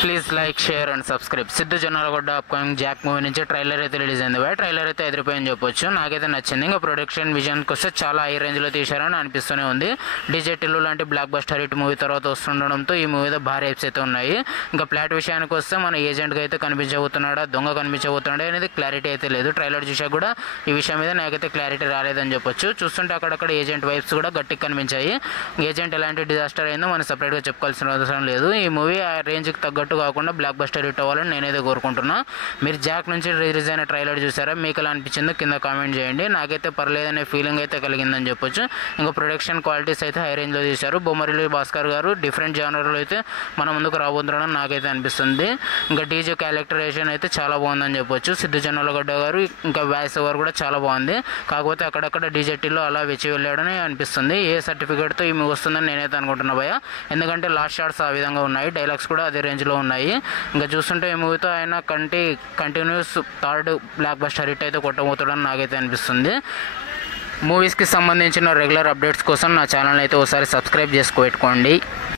Please like share and subscribe. Siddhu Jonnalagadda upcoming Jack movie నుంచి trailer అయితే release అయింది. Trailer అయితే ఎదిరిపోయింది చెప్పొచ్చు. నాకైతే నచ్చింది. ఇంకా ప్రొడక్షన్ విజన్కి వస్తే చాలా హై రేంజ్లో తీశారని అనిపిస్తూనే ఉంది. డీజే టిల్లు లాంటి బ్లాక్ బస్టర్ హిట్ మూవీ తర్వాత వస్తుండడంతో ఈ మూవీతో భారీ హైప్స్ అయితే ఉన్నాయి. ఇంకా ప్లాట్ విషయానికి వస్తే మన ఏజెంట్గా అయితే కనిపించబోతున్నాడా, దొంగ కనిపించబోతున్నాడా అనేది క్లారిటీ అయితే లేదు. ట్రైలర్ చూసా కూడా ఈ విషయం మీద నాకైతే క్లారిటీ రాలేదని చెప్పొచ్చు. చూస్తుంటే అక్కడక్కడ ఏజెంట్ వైబ్స్ కూడా గట్టిగా కనిపించాయి. ఏజెంట్ ఎలాంటి డిజాస్టర్ అయిందో మనం సపరేట్గా చెప్పుకోవాల్సిన అవసరం లేదు. ఈ మూవీ ఆ రేంజ్కి తగ్గట్టు కాకుండా బ్లాక్ బస్టర్ హిట్ అవ్వాలని నేనైతే కోరుకుంటున్నా. మీరు జాక్ నుంచి రిలీజ్ అయిన ట్రైలర్ చూసారా? మీకు ఎలా అనిపించిందో కింద కామెంట్ చేయండి. నాకైతే పర్లేదనే ఫీలింగ్ అయితే కలిగిందని చెప్పొచ్చు. ఇంకా ప్రొడక్షన్ క్వాలిటీస్ అయితే హై రేంజ్లో తీశారు. బొమ్మరిల్లి భాస్కర్ గారు డిఫరెంట్ జానర్లో అయితే మన ముందుకు రాబోతున్నారని నాకైతే అనిపిస్తుంది. ఇంకా డీజే క్యారెక్టరైజేషన్ అయితే చాలా బాగుందని చెప్పొచ్చు. సిద్ధు జొన్నలగడ్డ గారు ఇంకా వాయిస్ ఓవర్ కూడా చాలా బాగుంది. కాకపోతే అక్కడక్కడ డీజేటీలో అలా వెచ్చి వెళ్ళాడని అనిపిస్తుంది. ఏ సర్టిఫికేట్తో ఈమె వస్తుందని నేనైతే అనుకుంటున్నా భయ్య. ఎందుకంటే లాస్ట్ షాట్స్ ఆ విధంగా ఉన్నాయి, డైలాగ్స్ కూడా అదే రేంజ్లో ఉన్నాయి. ఇంకా చూస్తుంటే ఈ మూవీతో ఆయన continuous third block buster hit అయితే కొట్టబోతాడని నాకైతే అనిపిస్తుంది. మూవీస్కి సంబంధించిన రెగ్యులర్ అప్డేట్స్ కోసం నా ఛానల్ అయితే ఒకసారి సబ్స్క్రైబ్ చేసుకో పెట్టుకోండి.